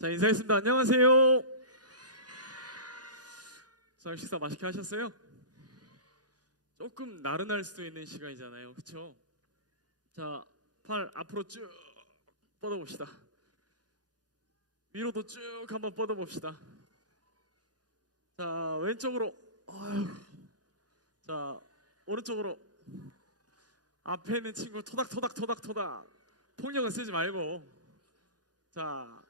자, 인사했습니다. 안녕하세요. 자, 식사 맛있게 하셨어요? 조금 나른할 수도 있는 시간이잖아요. 그렇죠? 자, 팔 앞으로 쭉 뻗어봅시다. 위로도 쭉 한번 뻗어봅시다. 자, 왼쪽으로. 어휴. 자, 오른쪽으로. 앞에 있는 친구 토닥토닥. 폭력은 쓰지 말고. 자,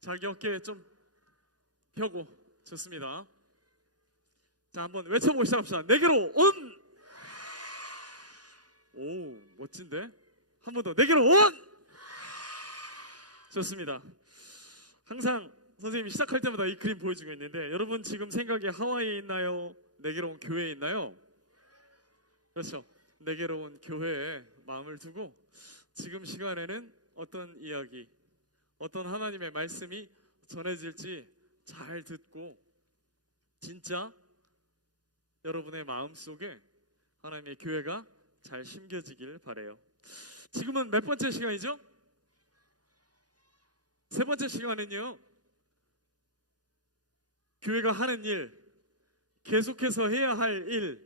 자기 어깨 좀 펴고. 좋습니다. 자, 한번 외쳐보고 시작합시다. 내게로 온! 오, 멋진데? 한 번 더. 내게로 온! 좋습니다. 항상 선생님이 시작할 때마다 이 그림 보여주고 있는데, 여러분 지금 생각이 하와이에 있나요? 내게로 온 교회에 있나요? 그렇죠. 내게로 온 교회에 마음을 두고 지금 시간에는 어떤 이야기, 어떤 하나님의 말씀이 전해질지 잘 듣고 진짜 여러분의 마음속에 하나님의 교회가 잘 심겨지길 바라요. 지금은 몇 번째 시간이죠? 세 번째 시간은요, 교회가 하는 일, 계속해서 해야 할 일,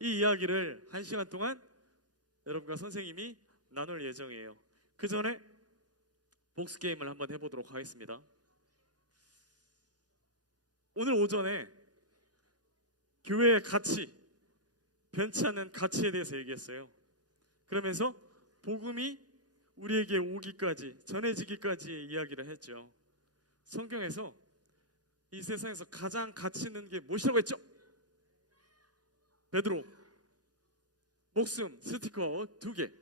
이 이야기를 1시간 동안 여러분과 선생님이 나눌 예정이에요. 그 전에 복수 게임을 한번 해보도록 하겠습니다. 오늘 오전에 교회의 가치, 변치 않는 가치에 대해서 얘기했어요. 그러면서 복음이 우리에게 오기까지, 전해지기까지의 이야기를 했죠. 성경에서 이 세상에서 가장 가치 있는 게 무엇이라고 했죠? 베드로, 목숨 스티커 2개.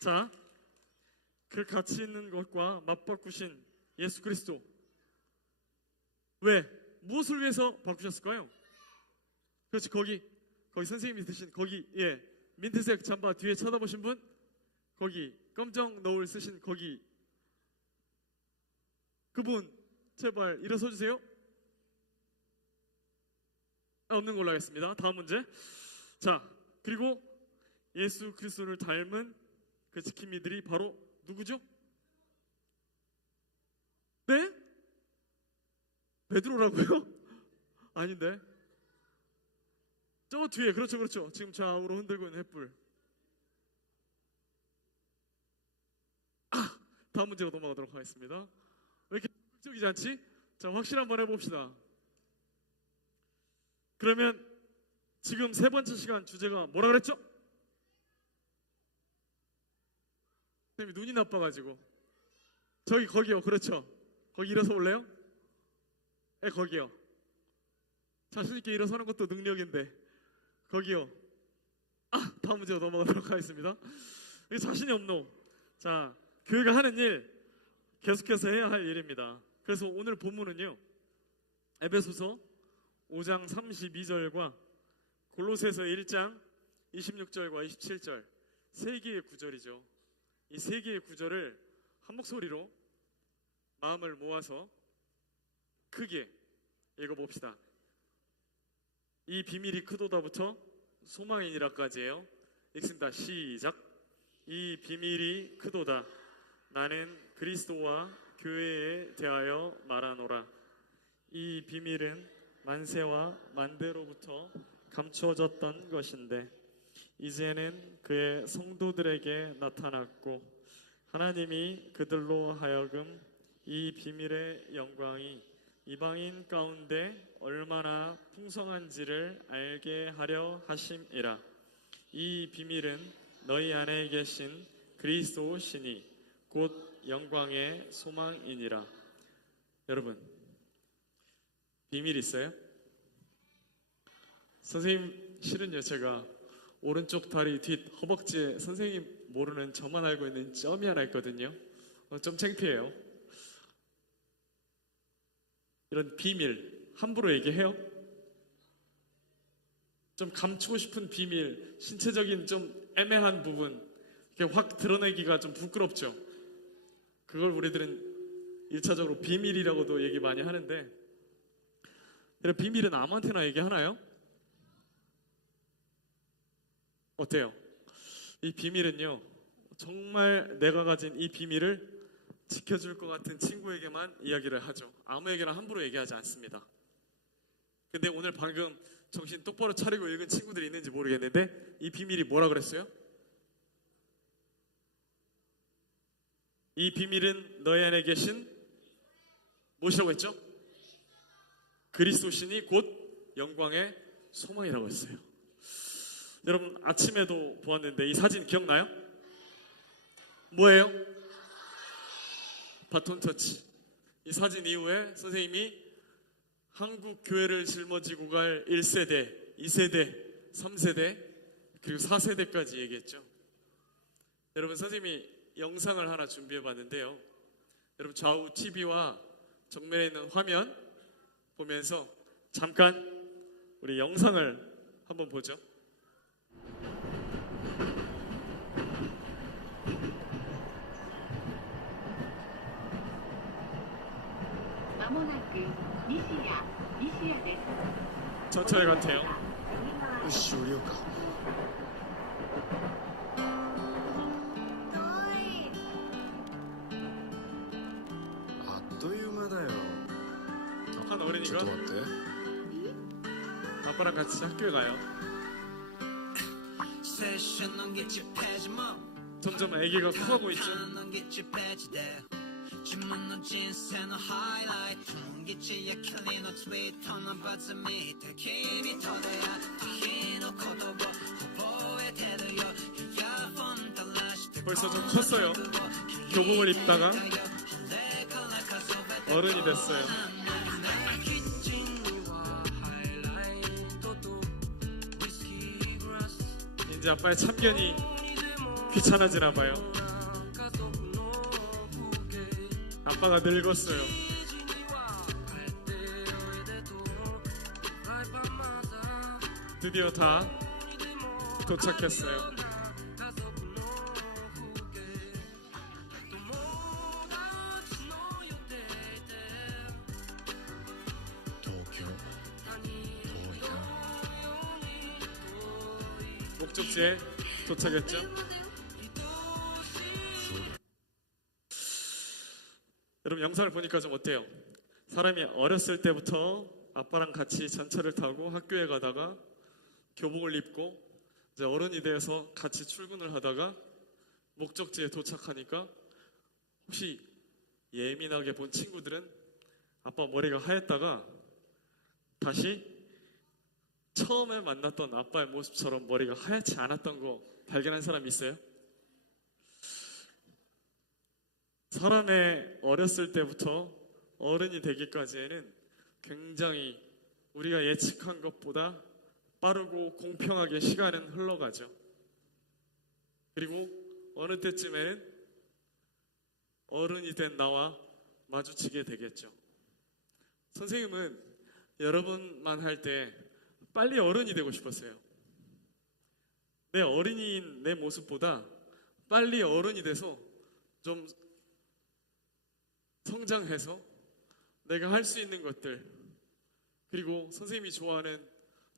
자, 그 가치 있는 것과 맞바꾸신 예수 그리스도, 왜? 무엇을 위해서 바꾸셨을까요? 그렇지, 거기 선생님이 드신 거기, 예, 민트색 잠바 뒤에 쳐다보신 분, 거기 검정 너울 쓰신 거기, 그분 제발 일어서 주세요. 없는 걸로 하겠습니다. 다음 문제. 자, 그리고 예수 그리스도를 닮은 그 지킴이들이 바로 누구죠? 네? 베드로라고요? 아닌데. 저 뒤에, 그렇죠. 지금 좌우로 흔들고 있는 횃불. 다음 문제로 넘어가도록 하겠습니다. 왜 이렇게 극적이지 않지? 자, 확실 한번 해봅시다. 그러면 지금 세 번째 시간 주제가 뭐라 그랬죠? 선생님이 눈이 나빠가지고. 거기요. 그렇죠. 거기 일어서 올래요? 네, 거기요. 자신있게 일어서는 것도 능력인데. 거기요. 다음 문제로 넘어가도록 하겠습니다. 자신이 없노. 자, 교회가 하는 일, 계속해서 해야 할 일입니다. 그래서 오늘 본문은요, 에베소서 5장 32절과 골로새서 1장 26절과 27절, 세 개의 구절이죠. 이 세 개의 구절을 한 목소리로 마음을 모아서 크게 읽어봅시다. 이 비밀이 크도다부터 소망이니라까지예요. 읽습니다. 시작. 이 비밀이 크도다. 나는 그리스도와 교회에 대하여 말하노라. 이 비밀은 만세와 만대로부터 감추어졌던 것인데 이제는 그의 성도들에게 나타났고 하나님이 그들로 하여금 이 비밀의 영광이 이방인 가운데 얼마나 풍성한지를 알게 하려 하심이라. 이 비밀은 너희 안에 계신 그리스도시니 곧 영광의 소망이니라. 여러분, 비밀 있어요? 선생님 실은요, 제가 오른쪽 다리 뒷 허벅지에 선생님 모르는 저만 알고 있는 점이 하나 있거든요. 좀 창피해요. 이런 비밀 함부로 얘기해요? 좀 감추고 싶은 비밀, 신체적인 좀 애매한 부분 이렇게 확 드러내기가 좀 부끄럽죠. 그걸 우리들은 1차적으로 비밀이라고도 얘기 많이 하는데, 비밀은 아무한테나 얘기하나요? 어때요? 이 비밀은요, 정말 내가 가진 이 비밀을 지켜줄 것 같은 친구에게만 이야기를 하죠. 아무에게나 함부로 얘기하지 않습니다. 근데 오늘 방금 정신 똑바로 차리고 읽은 친구들이 있는지 모르겠는데 이 비밀이 뭐라 그랬어요? 이 비밀은 너희 안에 계신 무엇이라고 했죠? 그리스도시니 곧 영광의 소망이라고 했어요. 여러분 아침에도 보았는데 이 사진 기억나요? 뭐예요? 바톤 터치. 이 사진 이후에 선생님이 한국 교회를 짊어지고 갈 1세대, 2세대, 3세대 그리고 4세대까지 얘기했죠. 여러분 선생님이 영상을 하나 준비해 봤는데요. 여러분 좌우 TV와 정면에 있는 화면 보면서 잠깐 우리 영상을 한번 보죠. まもなく西谷です。 전철 같아요. よし降りようか。あっという間だよ。 한 ちょっ 어린이가 と待って。 아빠랑 같이 학교에 가요. 점점 아기가 커가고 있죠. 벌써 좀 컸어요. 교복을 입다가 어른이 됐어요. 이제 아빠의 참견이 귀찮아지나 봐요. 아빠가 늙었어요. 드디어 다 도착했어요. 목적지에 도착했죠. 여러분 영상을 보니까 좀 어때요? 사람이 어렸을 때부터 아빠랑 같이 전철을 타고 학교에 가다가 교복을 입고 이제 어른이 돼서 같이 출근을 하다가 목적지에 도착하니까 혹시 예민하게 본 친구들은 아빠 머리가 하얗다가 다시 처음에 만났던 아빠의 모습처럼 머리가 하얗지 않았던 거 발견한 사람이 있어요? 사람의 어렸을 때부터 어른이 되기까지에는 굉장히 우리가 예측한 것보다 빠르고 공평하게 시간은 흘러가죠. 그리고 어느 때쯤에는 어른이 된 나와 마주치게 되겠죠. 선생님은 여러분만 할 때 빨리 어른이 되고 싶었어요. 내 어린이인 내 모습보다 빨리 어른이 돼서 좀 성장해서 내가 할 수 있는 것들, 그리고 선생님이 좋아하는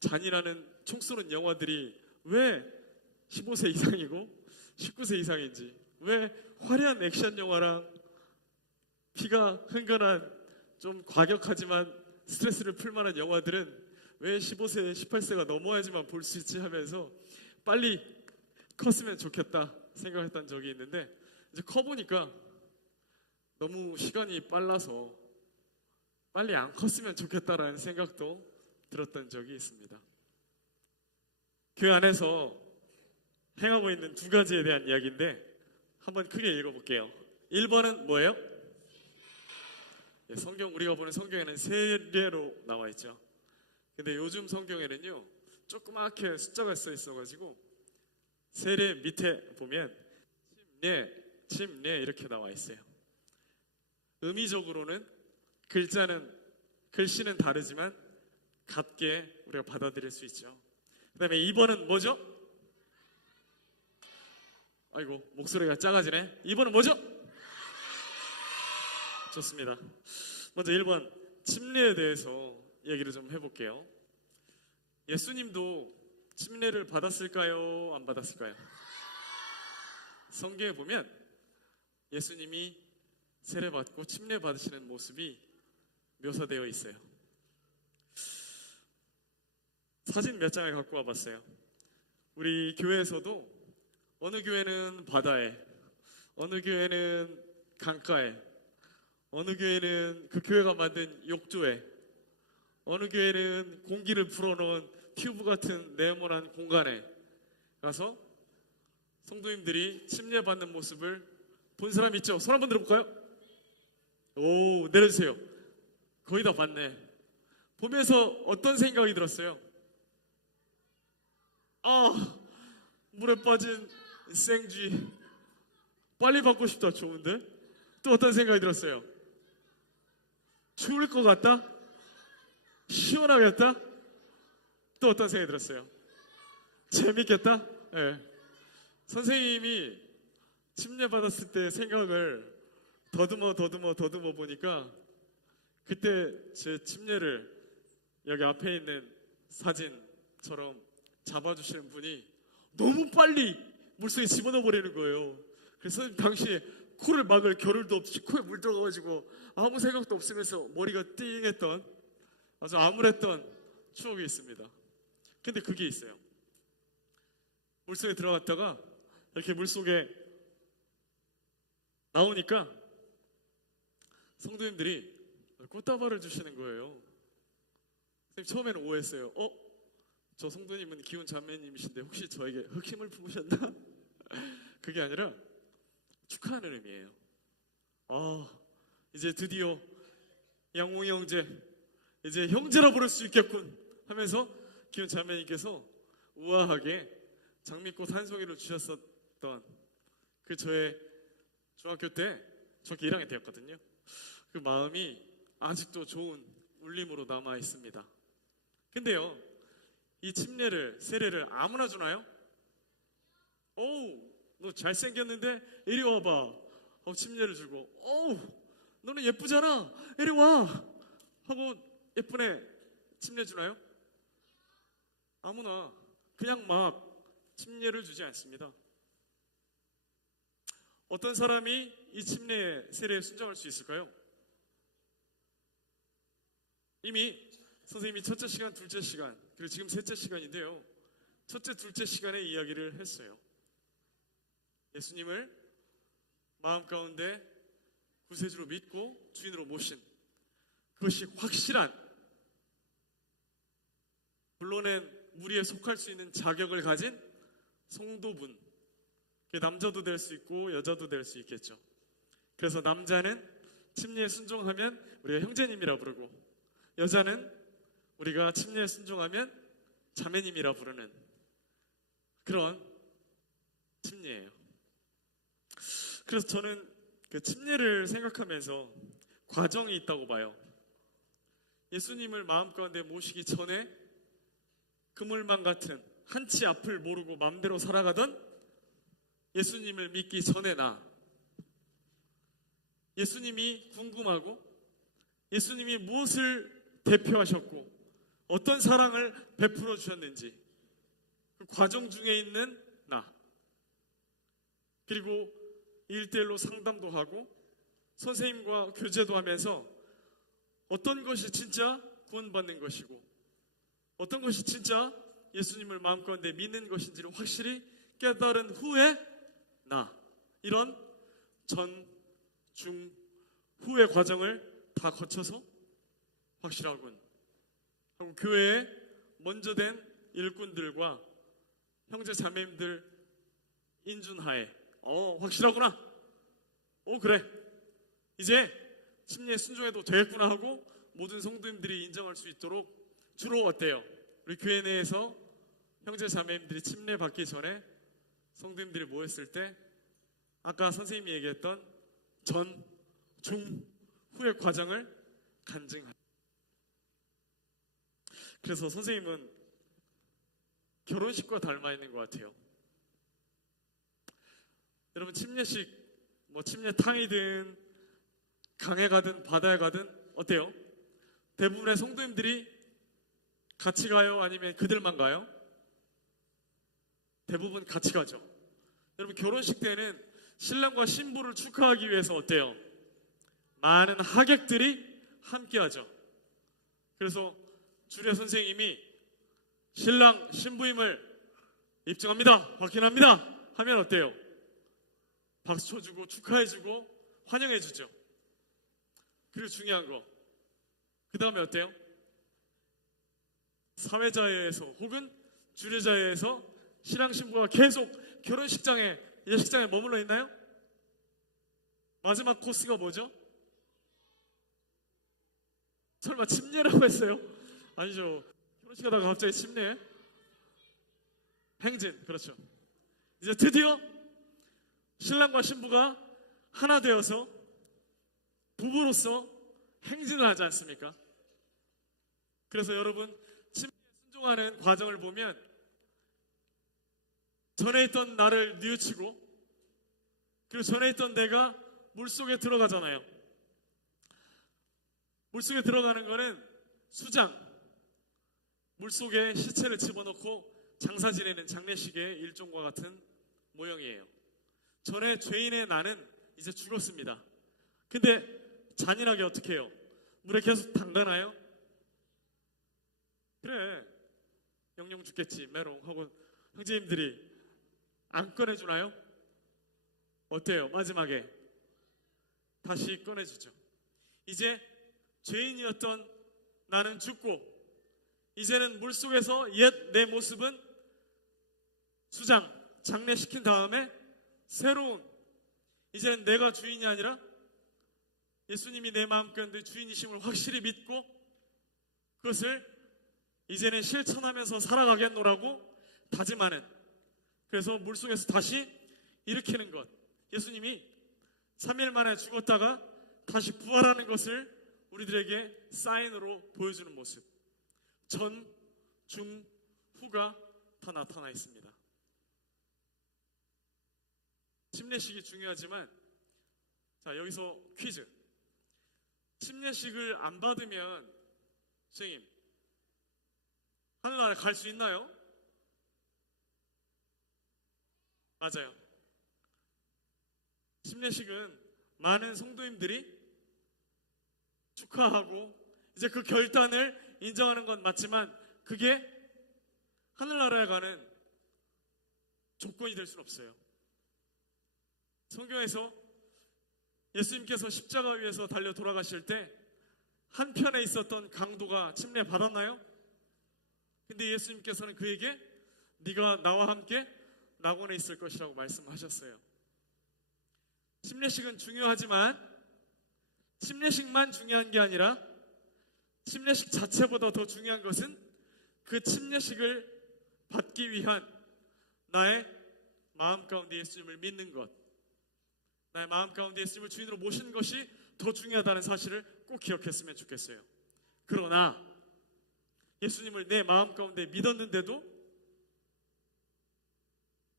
잔인하는 총 쏘는 영화들이 왜 15세 이상이고 19세 이상인지, 왜 화려한 액션 영화랑 피가 흥건한 좀 과격하지만 스트레스를 풀 만한 영화들은 왜 15세, 18세가 넘어야지만 볼 수 있지 하면서 빨리 컸으면 좋겠다 생각했던 적이 있는데, 이제 커보니까 너무 시간이 빨라서 빨리 안 컸으면 좋겠다라는 생각도 들었던 적이 있습니다. 교회 안에서 행하고 있는 두 가지에 대한 이야기인데 한번 크게 읽어볼게요. 1번은 뭐예요? 성경, 우리가 보는 성경에는 세례로 나와 있죠. 근데 요즘 성경에는요 조그맣게 숫자가 써 있어가지고 세례 밑에 보면 침례 이렇게 나와 있어요. 의미적으로는 글씨는 다르지만 같게 우리가 받아들일 수 있죠. 그 다음에 2번은 뭐죠? 아이고 목소리가 작아지네. 2번은 뭐죠? 좋습니다. 먼저 1번 침례에 대해서 얘기를 좀 해볼게요. 예수님도 침례를 받았을까요? 안 받았을까요? 성경에 보면 예수님이 세례받고 침례 받으시는 모습이 묘사되어 있어요. 사진 몇 장을 갖고 와봤어요. 우리 교회에서도 어느 교회는 바다에, 어느 교회는 강가에, 어느 교회는 그 교회가 만든 욕조에, 어느 교회는 공기를 불어넣은 튜브 같은 네모난 공간에 가서 성도님들이 침례받는 모습을 본 사람 있죠? 손 한번 들어볼까요? 오, 내려주세요. 거의 다 봤네. 보면서 어떤 생각이 들었어요? 아, 물에 빠진 생쥐 빨리 받고 싶다. 좋은데? 또 어떤 생각이 들었어요? 추울 것 같다? 시원하겠다? 또 어떤 생각이 들었어요? 재밌겠다? 네. 선생님이 침례 받았을 때 생각을 더듬어 보니까 그때 제 침례를 여기 앞에 있는 사진처럼 잡아주시는 분이 너무 빨리 물속에 집어넣어 버리는 거예요. 그래서 선생님 당시에 코를 막을 겨를도 없이 코에 물 들어가가지고 아무 생각도 없으면서 머리가 띵했던 아주 암울했던 추억이 있습니다. 근데 그게 있어요. 물속에 들어갔다가 이렇게 물속에 나오니까 성도님들이 꽃다발을 주시는 거예요. 선생님 처음에는 오해했어요. 저 성도님은 기훈 자매님이신데 혹시 저에게 흑힘을 품으셨나? 그게 아니라 축하하는 의미예요. 이제 드디어 양홍이 형제, 이제 형제라 부를 수 있겠군 하면서 기훈 자매님께서 우아하게 장미꽃 한 송이를 주셨었던 그 저의 중학교 때 중학교 1학년 때였거든요. 그 마음이 아직도 좋은 울림으로 남아 있습니다. 근데요, 이 침례를, 세례를 아무나 주나요? 너 잘생겼는데 이리 와봐 하고 침례를 주고, 너는 예쁘잖아 이리 와 하고 예쁜 애 침례 주나요? 아무나 그냥 막 침례를 주지 않습니다. 어떤 사람이 이 침례, 세례에 순종할 수 있을까요? 이미 선생님이 첫째 시간, 둘째 시간, 그리고 지금 셋째 시간인데요, 첫째, 둘째 시간에 이야기를 했어요. 예수님을 마음 가운데 구세주로 믿고 주인으로 모신, 그것이 확실한 불러낸 무리에 속할 수 있는 자격을 가진 성도분, 남자도 될 수 있고 여자도 될 수 있겠죠. 그래서 남자는 침례에 순종하면 우리가 형제님이라 부르고, 여자는 우리가 침례에 순종하면 자매님이라 부르는 그런 침례예요. 그래서 저는 그 침례를 생각하면서 과정이 있다고 봐요. 예수님을 마음 가운데 모시기 전에 그물망 같은 한치 앞을 모르고 마음대로 살아가던 예수님을 믿기 전에 나, 예수님이 궁금하고 예수님이 무엇을 대표하셨고 어떤 사랑을 베풀어 주셨는지 그 과정 중에 있는 나, 그리고 1대1로 상담도 하고 선생님과 교제도 하면서 어떤 것이 진짜 구원받는 것이고 어떤 것이 진짜 예수님을 마음 가운데 믿는 것인지를 확실히 깨달은 후에 나, 이런 전, 중, 후의 과정을 다 거쳐서 확실하군 하고 교회에 먼저 된 일꾼들과 형제 자매님들 인준하에 확실하구나, 그래 이제 침례에 순종해도 되겠구나 하고 모든 성도님들이 인정할 수 있도록, 주로 어때요? 우리 교회 내에서 형제 자매님들이 침례 받기 전에 성도님들이 모였을 때 아까 선생님이 얘기했던 전, 중, 후의 과정을 간증합니다. 그래서 선생님은 결혼식과 닮아 있는 것 같아요. 여러분 침례식, 침례탕이든 강에 가든 바다에 가든 어때요? 대부분의 성도님들이 같이 가요? 아니면 그들만 가요? 대부분 같이 가죠. 여러분 결혼식 때는 신랑과 신부를 축하하기 위해서 어때요? 많은 하객들이 함께하죠. 그래서 주례 선생님이 신랑 신부임을 입증합니다, 확인합니다 하면 어때요? 박수 쳐주고 축하해주고 환영해주죠. 그리고 중요한 거, 그 다음에 어때요? 사회자회에서 혹은 주례자회에서 신랑 신부가 계속 결혼식장에, 예식장에 머물러 있나요? 마지막 코스가 뭐죠? 설마 침례라고 했어요? 아니죠. 결혼식 하다가 갑자기 침례? 행진, 그렇죠. 이제 드디어 신랑과 신부가 하나 되어서 부부로서 행진을 하지 않습니까? 그래서 여러분, 침례에 순종하는 과정을 보면 전에 있던 나를 뉘우치고, 그리고 전에 있던 내가 물속에 들어가잖아요. 물속에 들어가는 거는 수장, 물속에 시체를 집어넣고 장사 지내는 장례식의 일종과 같은 모형이에요. 전에 죄인의 나는 이제 죽었습니다. 근데 잔인하게 어떻게 해요? 물에 계속 담가나요? 그래, 영영 죽겠지 메롱 하고 형제님들이 안 꺼내주나요? 어때요? 마지막에 다시 꺼내주죠. 이제 죄인이었던 나는 죽고, 이제는 물속에서 옛 내 모습은 수장, 장례시킨 다음에 새로운, 이제는 내가 주인이 아니라 예수님이 내 마음가운데 주인이심을 확실히 믿고 그것을 이제는 실천하면서 살아가겠노라고 다짐하는, 그래서 물속에서 다시 일으키는 것, 예수님이 3일 만에 죽었다가 다시 부활하는 것을 우리들에게 사인으로 보여주는 모습, 전, 중, 후가 다 나타나 있습니다. 침례식이 중요하지만, 자, 여기서 퀴즈. 침례식을 안 받으면 선생님 하늘나라에 갈 수 있나요? 맞아요. 침례식은 많은 성도님들이 축하하고 이제 그 결단을 인정하는 건 맞지만, 그게 하늘나라에 가는 조건이 될 수는 없어요. 성경에서 예수님께서 십자가 위에서 달려 돌아가실 때 한편에 있었던 강도가 침례 받았나요? 근데 예수님께서는 그에게 네가 나와 함께 낙원에 있을 것이라고 말씀하셨어요. 침례식은 중요하지만 침례식만 중요한 게 아니라 침례식 자체보다 더 중요한 것은 그 침례식을 받기 위한 나의 마음 가운데 예수님을 믿는 것, 나의 마음 가운데 예수님을 주인으로 모신 것이 더 중요하다는 사실을 꼭 기억했으면 좋겠어요. 그러나 예수님을 내 마음 가운데 믿었는데도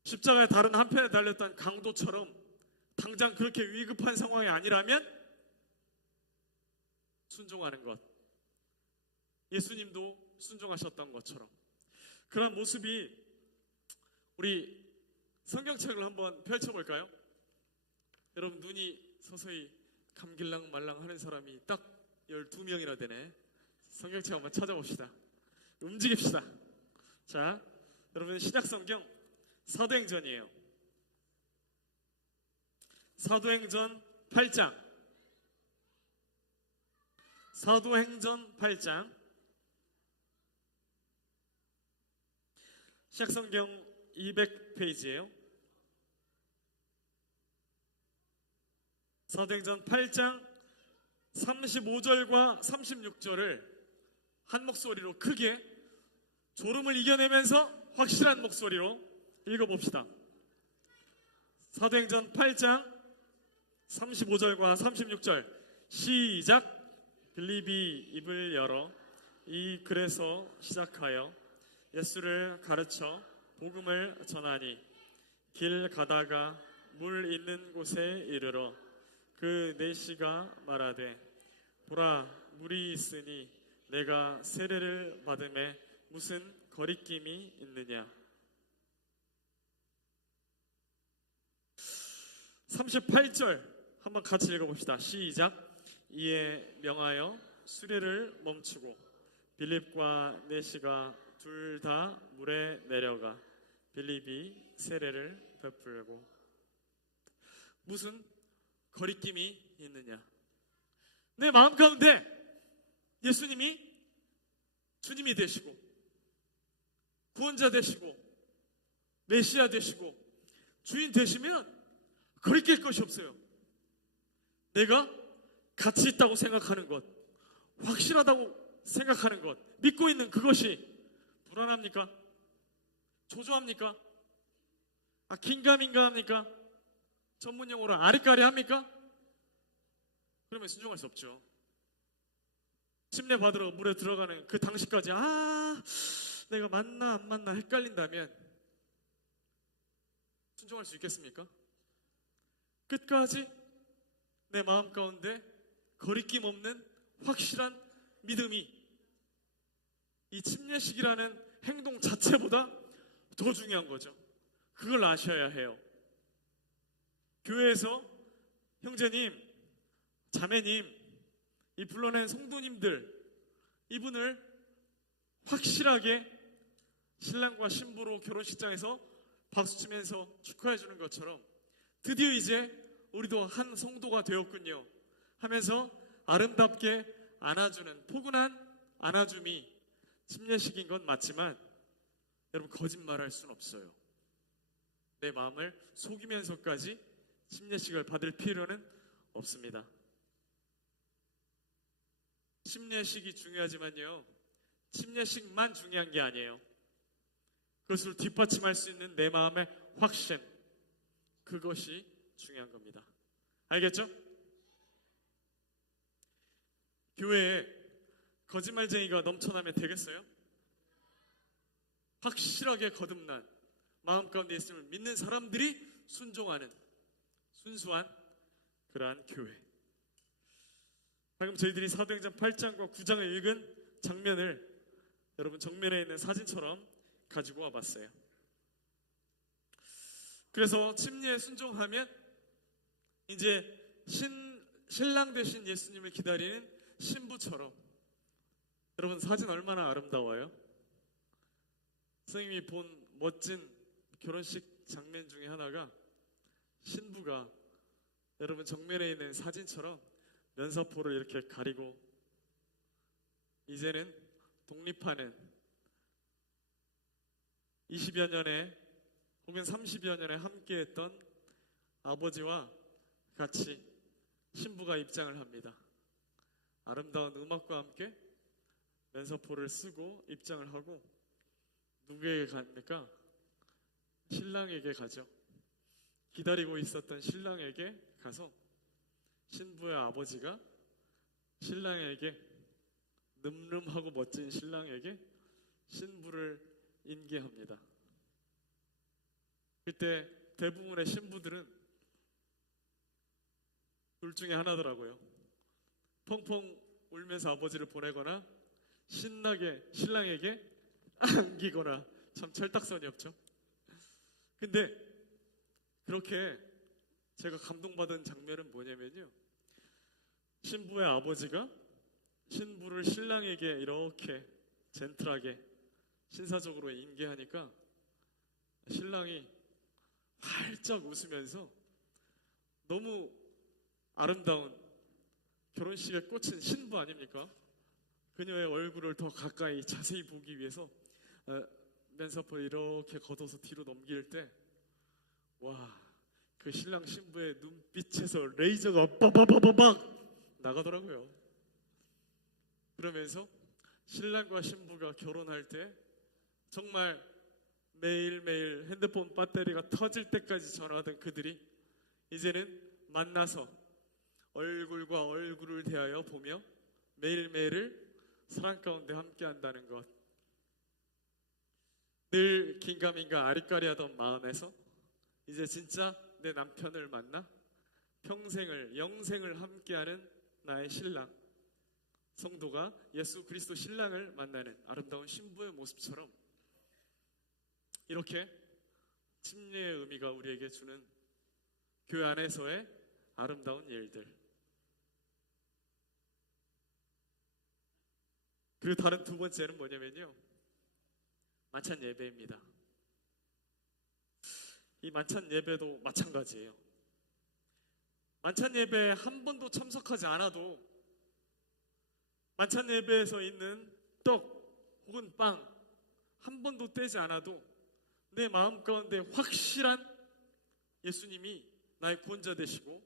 십자가의 다른 한편에 달렸던 강도처럼 당장 그렇게 위급한 상황이 아니라면 순종하는 것, 예수님도 순종하셨던 것처럼 그런 모습이, 우리 성경책을 한번 펼쳐볼까요? 여러분, 눈이 서서히 감길랑 말랑 하는 사람이 딱 12명이나 되네. 성경책 한번 찾아봅시다. 움직입시다. 자, 여러분, 신약성경 사도행전이에요. 사도행전 8장. 사도행전 8장. 신약성경 200페이지예요. 사도행전 8장 35절과 36절을 한 목소리로 크게 졸음을 이겨내면서 확실한 목소리로 읽어봅시다. 사도행전 8장 35절과 36절 시작. 빌립이 입을 열어 이 글에서 시작하여 예수를 가르쳐 복음을 전하니, 길 가다가 물 있는 곳에 이르러 그 내시가 말하되, 보라, 물이 있으니 내가 세례를 받음에 무슨 거리낌이 있느냐. 38절 한번 같이 읽어봅시다. 시작. 이에 명하여 수레를 멈추고 빌립과 네시가 둘 다 물에 내려가 빌립이 세례를 베풀고. 무슨 거리낌이 있느냐? 내 마음 가운데 예수님이 주님이 되시고 구원자 되시고 메시아 되시고 주인 되시면 거리낄 것이 없어요. 내가 가치 있다고 생각하는 것, 확실하다고 생각하는 것, 믿고 있는 그것이 불안합니까? 초조합니까? 긴가민가 합니까? 전문용어로 아리까리 합니까? 그러면 순종할 수 없죠. 침례 받으러 물에 들어가는 그 당시까지 내가 맞나 안 맞나 헷갈린다면 순종할 수 있겠습니까? 끝까지 내 마음 가운데 거리낌 없는 확실한 믿음이 이 침례식이라는 행동 자체보다 더 중요한 거죠. 그걸 아셔야 해요. 교회에서 형제님, 자매님, 이 불러낸 성도님들, 이분을 확실하게 신랑과 신부로 결혼식장에서 박수치면서 축하해 주는 것처럼 드디어 이제 우리도 한 성도가 되었군요 하면서 아름답게 안아주는 포근한 안아줌이 침례식인 건 맞지만 여러분, 거짓말할 수는 없어요. 내 마음을 속이면서까지 침례식을 받을 필요는 없습니다. 침례식이 중요하지만요, 침례식만 중요한 게 아니에요. 그것을 뒷받침할 수 있는 내 마음의 확신, 그것이 중요한 겁니다. 알겠죠? 교회에 거짓말쟁이가 넘쳐나면 되겠어요? 확실하게 거듭난 마음 가운데 예수님을 믿는 사람들이 순종하는 순수한 그러한 교회. 방금 저희들이 사도행전 8장과 9장을 읽은 장면을 여러분 정면에 있는 사진처럼 가지고 와봤어요. 그래서 침례에 순종하면 이제 신랑 되신 예수님을 기다리는 신부처럼, 여러분 사진 얼마나 아름다워요? 선생님이 본 멋진 결혼식 장면 중에 하나가 신부가 여러분 정면에 있는 사진처럼 면사포를 이렇게 가리고 이제는 독립하는 20여 년에 혹은 30여 년에 함께했던 아버지와 같이 신부가 입장을 합니다. 아름다운 음악과 함께 면사포를 쓰고 입장을 하고 누구에게 갑니까? 신랑에게 가죠. 기다리고 있었던 신랑에게 가서 신부의 아버지가 신랑에게, 늠름하고 멋진 신랑에게 신부를 인계합니다. 그때 대부분의 신부들은 둘 중에 하나더라고요. 펑펑 울면서 아버지를 보내거나 신나게 신랑에게 안기거나. 참 철딱선이 없죠. 근데 그렇게 제가 감동받은 장면은 뭐냐면요, 신부의 아버지가 신부를 신랑에게 이렇게 젠틀하게 신사적으로 인계하니까 신랑이 활짝 웃으면서 너무 아름다운 결혼식에 꽂힌 신부 아닙니까? 그녀의 얼굴을 더 가까이 자세히 보기 위해서 면사포를 이렇게 걷어서 뒤로 넘길 때, 와, 그 신랑 신부의 눈빛에서 레이저가 빠바바바박 나가더라고요. 그러면서 신랑과 신부가 결혼할 때 정말 매일매일 핸드폰 배터리가 터질 때까지 전화하던 그들이 이제는 만나서 얼굴과 얼굴을 대하여 보며 매일매일을 사랑 가운데 함께 한다는 것. 늘 긴가민가 아리까리하던 마음에서 이제 진짜 내 남편을 만나 평생을, 영생을 함께하는 나의 신랑, 성도가 예수 그리스도 신랑을 만나는 아름다운 신부의 모습처럼 이렇게 침례의 의미가 우리에게 주는 교회 안에서의 아름다운 일들. 그리고 다른 두 번째는 뭐냐면요, 만찬 예배입니다. 이 만찬 예배도 마찬가지예요. 만찬 예배에 한 번도 참석하지 않아도 만찬 예배에서 있는 떡 혹은 빵 한 번도 떼지 않아도 내 마음 가운데 확실한 예수님이 나의 구원자 되시고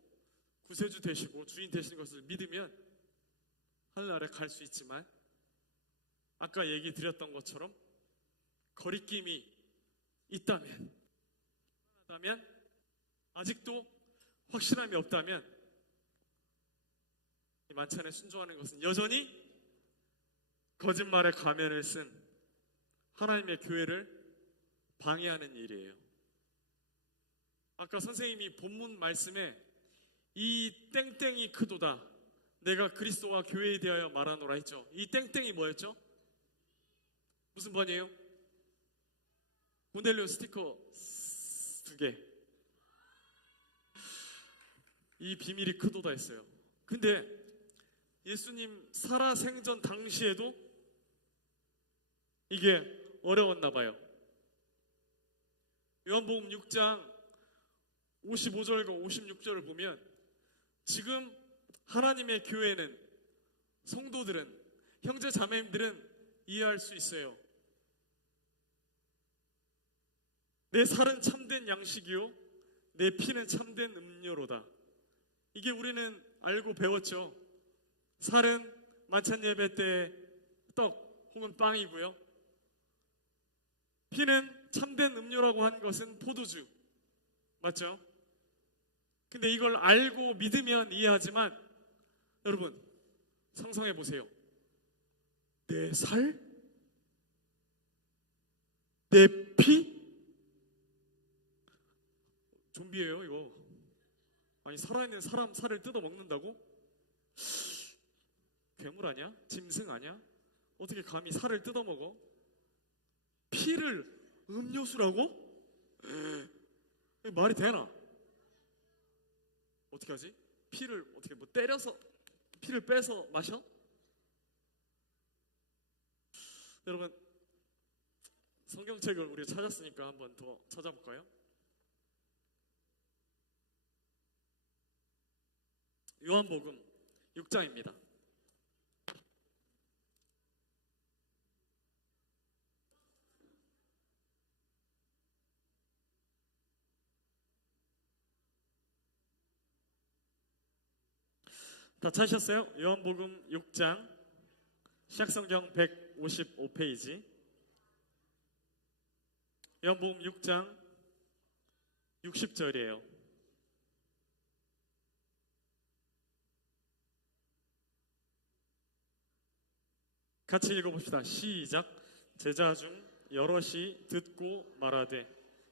구세주 되시고 주인 되시는 것을 믿으면 하늘나라에 갈 수 있지만, 아까 얘기 드렸던 것처럼 거리낌이 있다면, 아직도 확실함이 없다면 이 만찬에 순종하는 것은 여전히 거짓말의 가면을 쓴 하나님의 교회를 방해하는 일이에요. 아까 선생님이 본문 말씀에 이 땡땡이 크도다 내가 그리스도와 교회에 대하여 말하노라 했죠. 이 땡땡이 뭐였죠? 무슨 번이에요? 고넬료 스티커 2개. 이 비밀이 크도다 했어요. 근데 예수님 살아생전 당시에도 이게 어려웠나 봐요. 요한복음 6장 55절과 56절을 보면 지금 하나님의 교회는, 성도들은, 형제 자매님들은 이해할 수 있어요. 내 살은 참된 양식이요 내 피는 참된 음료로다. 이게 우리는 알고 배웠죠. 살은 만찬 예배 때 떡 혹은 빵이고요, 피는 참된 음료라고 한 것은 포도주, 맞죠? 근데 이걸 알고 믿으면 이해하지만, 여러분 상상해 보세요. 내 살? 내 피? 좀비예요 이거. 아니 살아있는 사람 살을 뜯어 먹는다고? 괴물 아니야? 짐승 아니야? 어떻게 감히 살을 뜯어 먹어? 피를 음료수라고? 말이 되나? 어떻게 하지? 피를 어떻게 뭐 때려서 피를 빼서 마셔? 여러분 성경책을 우리 찾았으니까 한번 더 찾아볼까요? 요한복음 6장입니다. 다 찾으셨어요? 요한복음 6장 시약성경 155페이지. 요한복음 6장 60절이에요. 같이 읽어봅시다. 시작. 제자 중 여럿이 듣고 말하되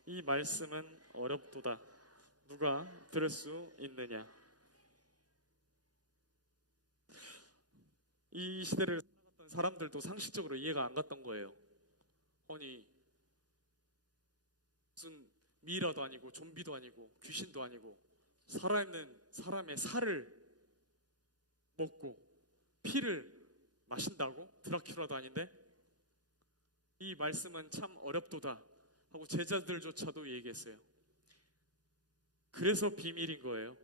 이 말씀은 어렵도다. 누가 들을 수 있느냐. 이 시대를 살아갔던 사람들도 상식적으로 이해가 안 갔던 거예요. 아니 무슨 미이라도 아니고 좀비도 아니고 귀신도 아니고 살아있는 사람의 살을 먹고 피를 마신다고? 드라큘라도 아닌데? 이 말씀은 참 어렵도다 하고 제자들조차도 얘기했어요. 그래서 비밀인 거예요.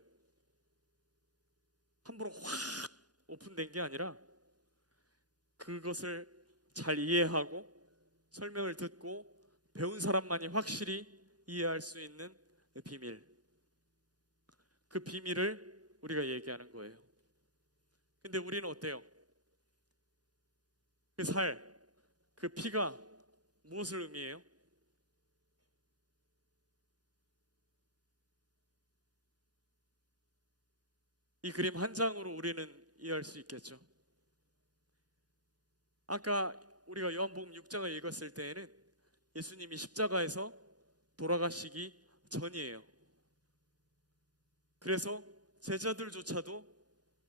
함부로 확 오픈된 게 아니라 그것을 잘 이해하고 설명을 듣고 배운 사람만이 확실히 이해할 수 있는 비밀. 그 비밀을 우리가 얘기하는 거예요. 근데 우리는 어때요? 그 살, 그 피가 무엇을 의미해요? 이 그림 한 장으로 우리는 이해할 수 있겠죠. 아까 우리가 요한복음 6장을 읽었을 때에는 예수님이 십자가에서 돌아가시기 전이에요. 그래서 제자들조차도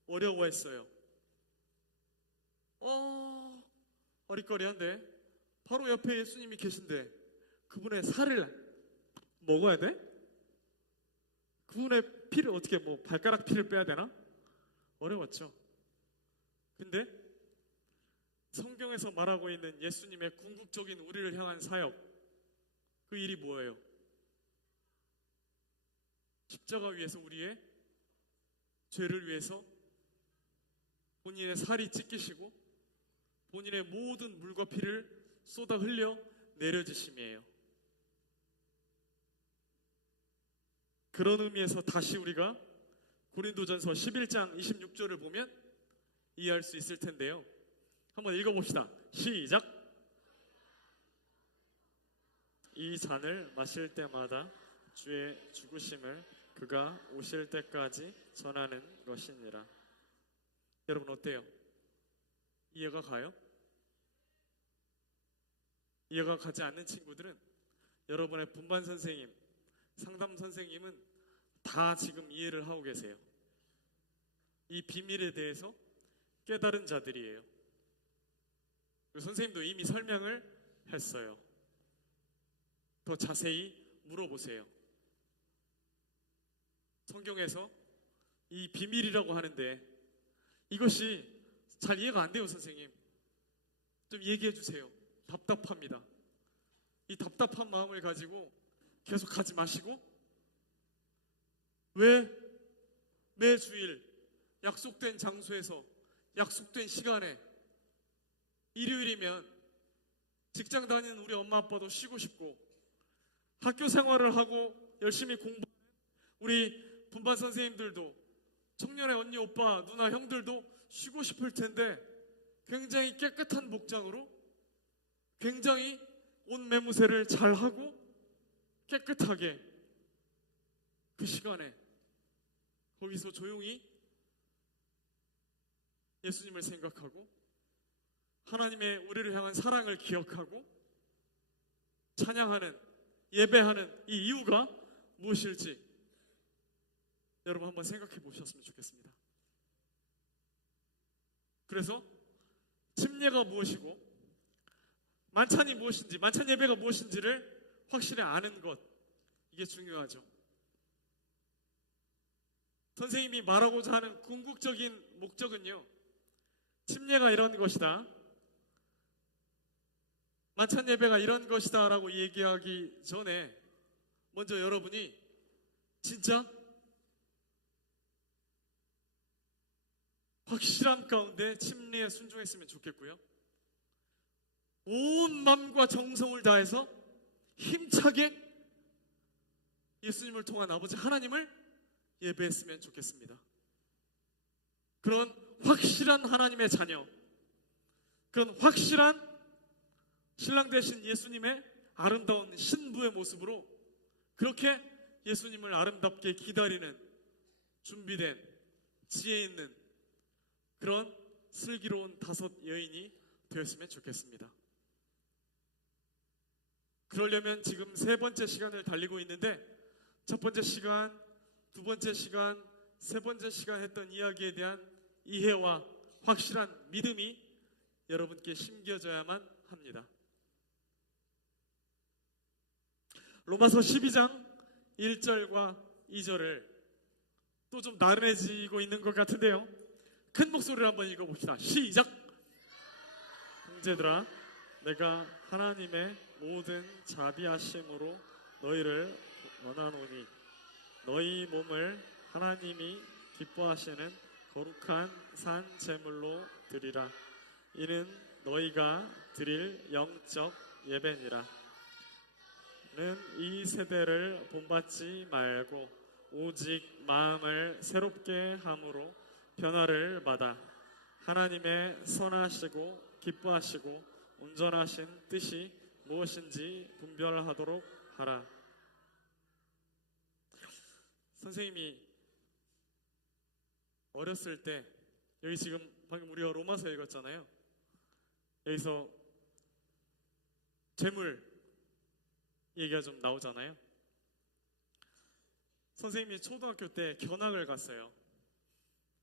어려워했어요. 어리거리한데 바로 옆에 예수님이 계신데 그분의 살을 먹어야 돼? 그분의 피를 어떻게 뭐 발가락 피를 빼야 되나? 어려웠죠. 근데 성경에서 말하고 있는 예수님의 궁극적인 우리를 향한 사역, 그 일이 뭐예요? 십자가 위에서 우리의 죄를 위해서 본인의 살이 찢기시고 본인의 모든 물과 피를 쏟아 흘려 내려지심이에요. 그런 의미에서 다시 우리가 고린도전서 11장 26절을 보면 이해할 수 있을 텐데요. 한번 읽어봅시다. 시작. 이 잔을 마실 때마다 주의 죽으심을 그가 오실 때까지 전하는 것이니라. 여러분 어때요? 이해가 가요? 이해가 가지 않는 친구들은 여러분의 분반 선생님, 상담 선생님은 다 지금 이해를 하고 계세요. 이 비밀에 대해서 깨달은 자들이에요. 선생님도 이미 설명을 했어요. 더 자세히 물어보세요. 성경에서 이 비밀이라고 하는데 이것이 잘 이해가 안 돼요. 선생님 좀 얘기해 주세요. 답답합니다. 이 답답한 마음을 가지고 계속 가지 마시고, 왜 매주일 약속된 장소에서 약속된 시간에, 일요일이면 직장 다니는 우리 엄마 아빠도 쉬고 싶고 학교 생활을 하고 열심히 공부하는 우리 분반 선생님들도, 청년의 언니 오빠 누나 형들도 쉬고 싶을 텐데 굉장히 깨끗한 복장으로 굉장히 옷 매무새를 잘하고 깨끗하게 그 시간에 거기서 조용히 예수님을 생각하고 하나님의 우리를 향한 사랑을 기억하고 찬양하는, 예배하는 이 이유가 무엇일지 여러분 한번 생각해 보셨으면 좋겠습니다. 그래서 침례가 무엇이고 만찬이 무엇인지, 만찬 예배가 무엇인지를 확실히 아는 것, 이게 중요하죠. 선생님이 말하고자 하는 궁극적인 목적은요, 침례가 이런 것이다, 만찬 예배가 이런 것이다 라고 얘기하기 전에 먼저 여러분이 진짜 확실함 가운데 침례에 순종했으면 좋겠고요, 온 마음과 정성을 다해서 힘차게 예수님을 통한 아버지 하나님을 예배했으면 좋겠습니다. 그런 확실한 하나님의 자녀, 그런 확실한 신랑 되신 예수님의 아름다운 신부의 모습으로 그렇게 예수님을 아름답게 기다리는 준비된 지혜 있는 그런 슬기로운 5 여인이 되었으면 좋겠습니다. 그러려면 지금 3번째 시간을 달리고 있는데, 첫 번째 시간, 2번째 시간, 3번째 시간 했던 이야기에 대한 이해와 확실한 믿음이 여러분께 심겨져야만 합니다. 로마서 12장 1절과 2절을 또 좀 나른해지고 있는 것 같은데요, 큰 목소리로 한번 읽어봅시다. 시작! 형제들아, 내가 하나님의 모든 자비하심으로 너희를 원하노니 너희 몸을 하나님이 기뻐하시는 거룩한 산 제물로 드리라. 이는 너희가 드릴 영적 예배니라. 는 이 세대를 본받지 말고 오직 마음을 새롭게 함으로 변화를 받아 하나님의 선하시고 기뻐하시고 온전하신 뜻이 무엇인지 분별하도록 하라. 선생님이 어렸을 때, 여기 지금 방금 우리가 로마서 읽었잖아요. 여기서 재물 얘기가 좀 나오잖아요. 선생님이 초등학교 때 견학을 갔어요.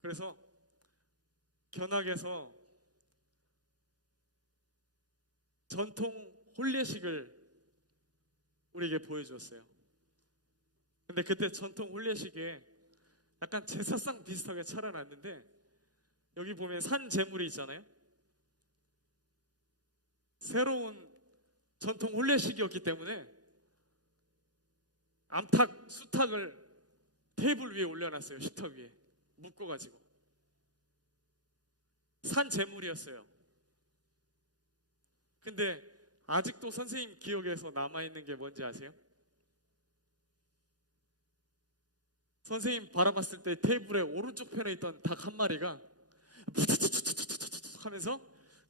그래서 견학에서 전통 혼례식을 우리에게 보여주었어요. 근데 그때 전통 혼례식에 약간 제사상 비슷하게 차려놨는데 여기 보면 산 제물이 있잖아요. 새로운 전통 혼례식이었기 때문에 암탉, 수탉을 테이블 위에 올려놨어요. 식탁 위에 묶어가지고. 산 제물이었어요. 근데 아직도 선생님 기억에서 남아있는 게 뭔지 아세요? 선생님 바라봤을 때 테이블의 오른쪽 편에 있던 닭 한 마리가 하면서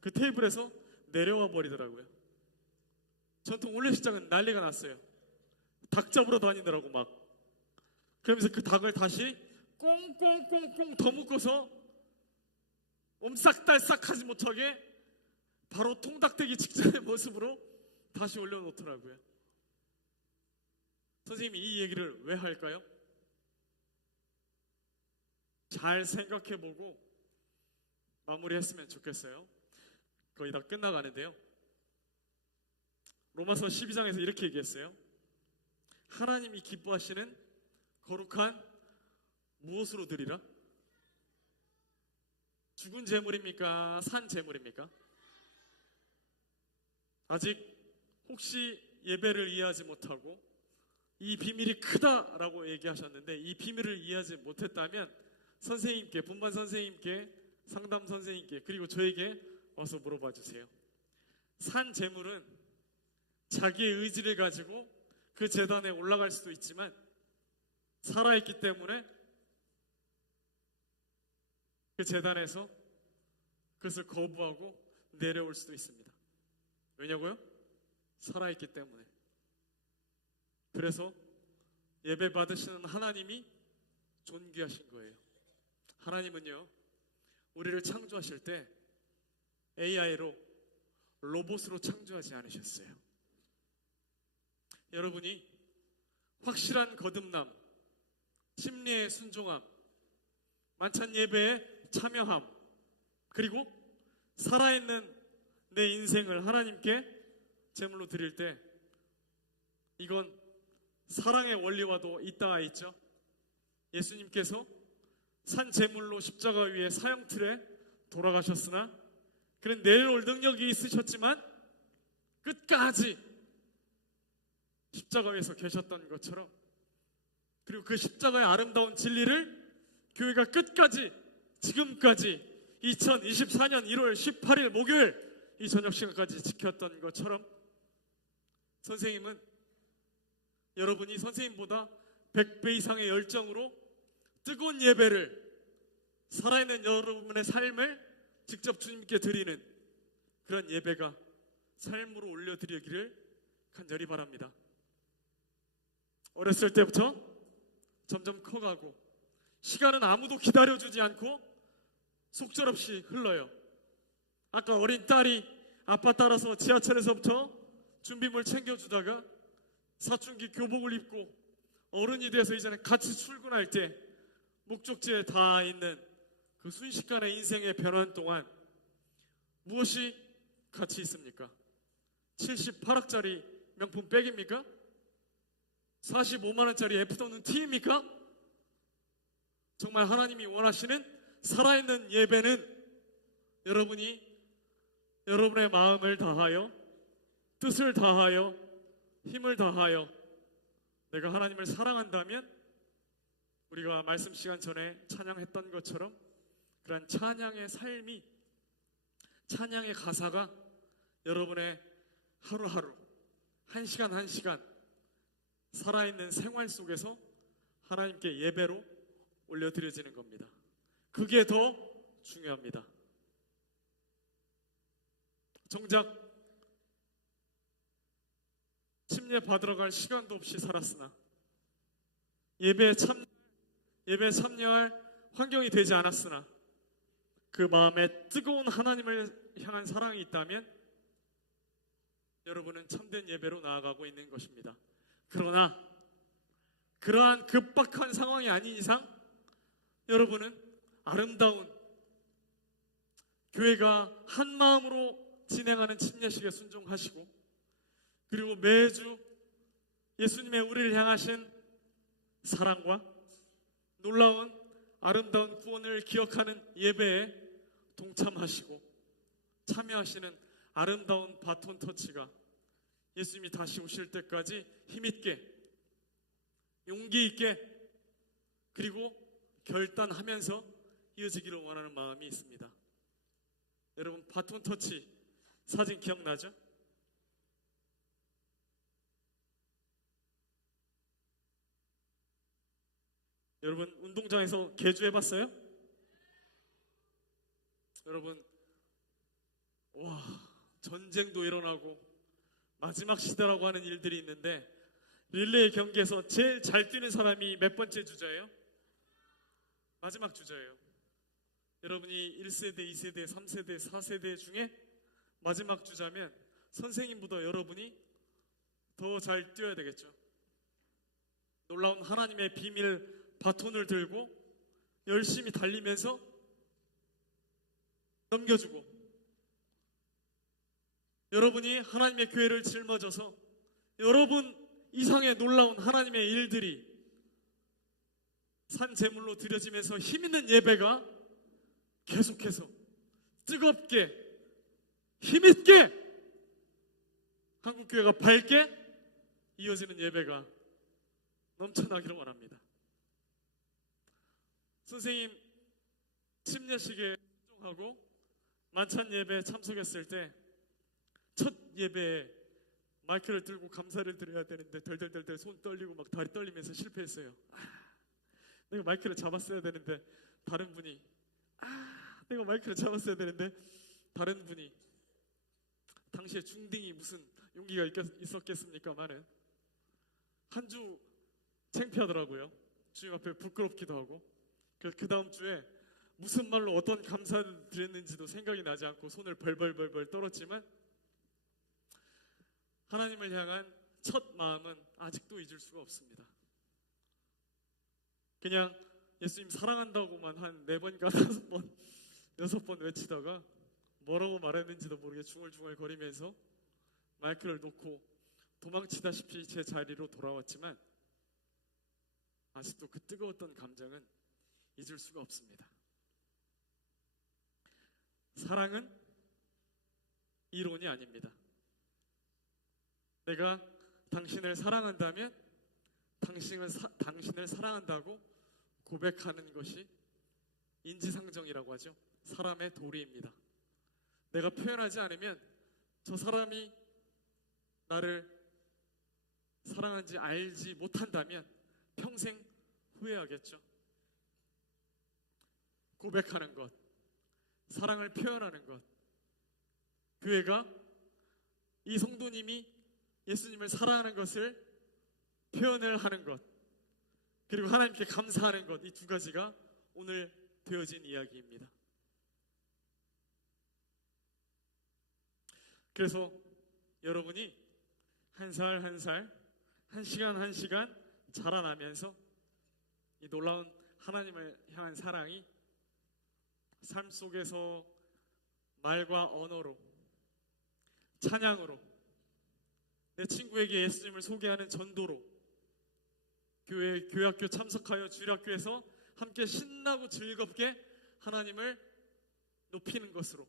그 테이블에서 내려와 버리더라고요. 전통 혼례식장은 난리가 났어요. 닭 잡으러 다니더라고 막. 그러면서 그 닭을 다시 꽁꽁꽁꽁 더 묶어서 옴싹달싹하지 못하게 바로 통닭되기 직전의 모습으로 다시 올려놓더라고요. 선생님이 이 얘기를 왜 할까요? 잘 생각해보고 마무리했으면 좋겠어요. 거의 다 끝나가는데요. 로마서 12장에서 이렇게 얘기했어요. 하나님이 기뻐하시는 거룩한 무엇으로 드리라? 죽은 제물입니까? 산 제물입니까? 아직 혹시 예배를 이해하지 못하고 이 비밀이 크다라고 얘기하셨는데 이 비밀을 이해하지 못했다면 선생님께, 분반 선생님께, 상담 선생님께 그리고 저에게 와서 물어봐 주세요. 산 제물은 자기의 의지를 가지고 그 제단에 올라갈 수도 있지만 살아있기 때문에 그 제단에서 그것을 거부하고 내려올 수도 있습니다. 왜냐고요? 살아있기 때문에. 그래서 예배 받으시는 하나님이 존귀하신 거예요. 하나님은요, 우리를 창조하실 때 AI로 로봇으로 창조하지 않으셨어요. 여러분이 확실한 거듭남, 심리의 순종함, 만찬 예배에 참여함, 그리고 살아있는 내 인생을 하나님께 제물로 드릴 때 이건 사랑의 원리와도 있다가 있죠. 예수님께서 산 제물로 십자가 위에 사형틀에 돌아가셨으나 그는 내려올 능력이 있으셨지만 끝까지 십자가 위에서 계셨던 것처럼 그리고 그 십자가의 아름다운 진리를 교회가 끝까지 지금까지 2024년 1월 18일 목요일 이 저녁 시간까지 지켰던 것처럼 선생님은 여러분이 선생님보다 100배 이상의 열정으로 뜨거운 예배를 살아있는 여러분의 삶을 직접 주님께 드리는 그런 예배가 삶으로 올려드리기를 간절히 바랍니다. 어렸을 때부터 점점 커가고 시간은 아무도 기다려주지 않고 속절없이 흘러요. 아까 어린 딸이 아빠 따라서 지하철에서부터 준비물 챙겨주다가 사춘기 교복을 입고 어른이 돼서 이제는 같이 출근할 때 목적지에 다 있는 그 순식간의 인생의 변환 동안 무엇이 같이 있습니까? 78억짜리 명품 백입니까? 45만원짜리 애프터눈 티입니까? 정말 하나님이 원하시는 살아있는 예배는 여러분이 여러분의 마음을 다하여 뜻을 다하여 힘을 다하여 내가 하나님을 사랑한다면 우리가 말씀 시간 전에 찬양했던 것처럼 그런 찬양의 삶이 찬양의 가사가 여러분의 하루하루 한 시간 한 시간 살아있는 생활 속에서 하나님께 예배로 올려드려지는 겁니다. 그게 더 중요합니다. 정작 침례 받으러 갈 시간도 없이 살았으나 예배에 참여할 환경이 되지 않았으나 그 마음에 뜨거운 하나님을 향한 사랑이 있다면 여러분은 참된 예배로 나아가고 있는 것입니다. 그러나 그러한 급박한 상황이 아닌 이상 여러분은 아름다운 교회가 한 마음으로 진행하는 침례식에 순종하시고 그리고 매주 예수님의 우리를 향하신 사랑과 놀라운 아름다운 구원을 기억하는 예배에 동참하시고 참여하시는 아름다운 바톤 터치가 예수님이 다시 오실 때까지 힘있게 용기 있게 그리고 결단하면서 이어지기를 원하는 마음이 있습니다. 여러분 바톤 터치 사진 기억나죠? 여러분 운동장에서 개주해봤어요? 여러분 와 전쟁도 일어나고 마지막 시대라고 하는 일들이 있는데 릴레이 경기에서 제일 잘 뛰는 사람이 몇 번째 주자예요? 마지막 주자예요. 여러분이 1세대, 2세대, 3세대, 4세대 중에 마지막 주자면 선생님보다 여러분이 더 잘 뛰어야 되겠죠. 놀라운 하나님의 비밀 바톤을 들고 열심히 달리면서 넘겨주고 여러분이 하나님의 교회를 짊어져서 여러분 이상의 놀라운 하나님의 일들이 산 제물로 드려지면서 힘있는 예배가 계속해서 뜨겁게 힘있게 한국교회가 밝게 이어지는 예배가 넘쳐나기를 원합니다. 선생님 침례식에 하고 만찬 예배에 참석했을 때 첫 예배에 마이크를 들고 감사를 드려야 되는데 덜덜덜덜 손 떨리고 막 다리 떨리면서 실패했어요. 내가 마이크를 잡았어야 되는데 다른 분이 내가 마이크를 잡았어야 되는데 다른 분이 당시에 중딩이 무슨 용기가 있었겠습니까마는 한 주 창피하더라고요. 주님 앞에 부끄럽기도 하고 그 다음 주에 무슨 말로 어떤 감사를 드렸는지도 생각이 나지 않고 손을 벌벌벌벌 떨었지만 하나님을 향한 첫 마음은 아직도 잊을 수가 없습니다. 그냥 예수님 사랑한다고만 한 4번인가 5번 6번 외치다가 뭐라고 말했는지도 모르게 중얼중얼 거리면서 마이크를 놓고 도망치다시피 제 자리로 돌아왔지만 아직도 그 뜨거웠던 감정은 잊을 수가 없습니다. 사랑은 이론이 아닙니다. 내가 당신을 사랑한다면 당신을 사랑한다고 고백하는 것이 인지상정이라고 하죠. 사람의 도리입니다. 내가 표현하지 않으면 저 사람이 나를 사랑한지 알지 못한다면 평생 후회하겠죠. 고백하는 것, 사랑을 표현하는 것, 교회가 이 성도님이 예수님을 사랑하는 것을 표현을 하는 것, 그리고 하나님께 감사하는 것, 이 두 가지가 오늘 되어진 이야기입니다. 그래서 여러분이 한 살 한 살, 한 시간 한 시간 자라나면서 이 놀라운 하나님을 향한 사랑이 삶 속에서 말과 언어로, 찬양으로, 내 친구에게 예수님을 소개하는 전도로, 교회학교 참석하여 주일학교에서 함께 신나고 즐겁게 하나님을 높이는 것으로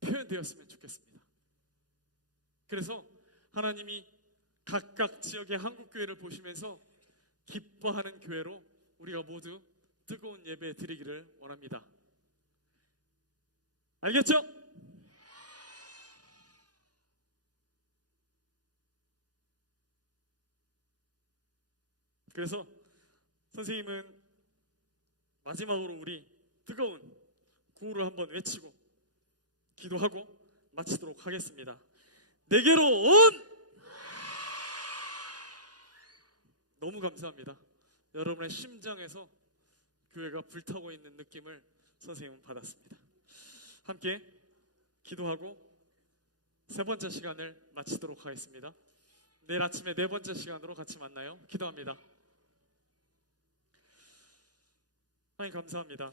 표현되었으면 좋겠습니다. 그래서 하나님이 각각 지역의 한국교회를 보시면서 기뻐하는 교회로 우리가 모두 뜨거운 예배 드리기를 원합니다. 알겠죠? 그래서 선생님은 마지막으로 우리 뜨거운 구호를 한번 외치고 기도하고 마치도록 하겠습니다. 내게로 온! 너무 감사합니다. 여러분의 심장에서 교회가 불타고 있는 느낌을 선생님은 받았습니다. 함께 기도하고 3번째 시간을 마치도록 하겠습니다. 내일 아침에 4번째 시간으로 같이 만나요. 기도합니다. 하나님 감사합니다.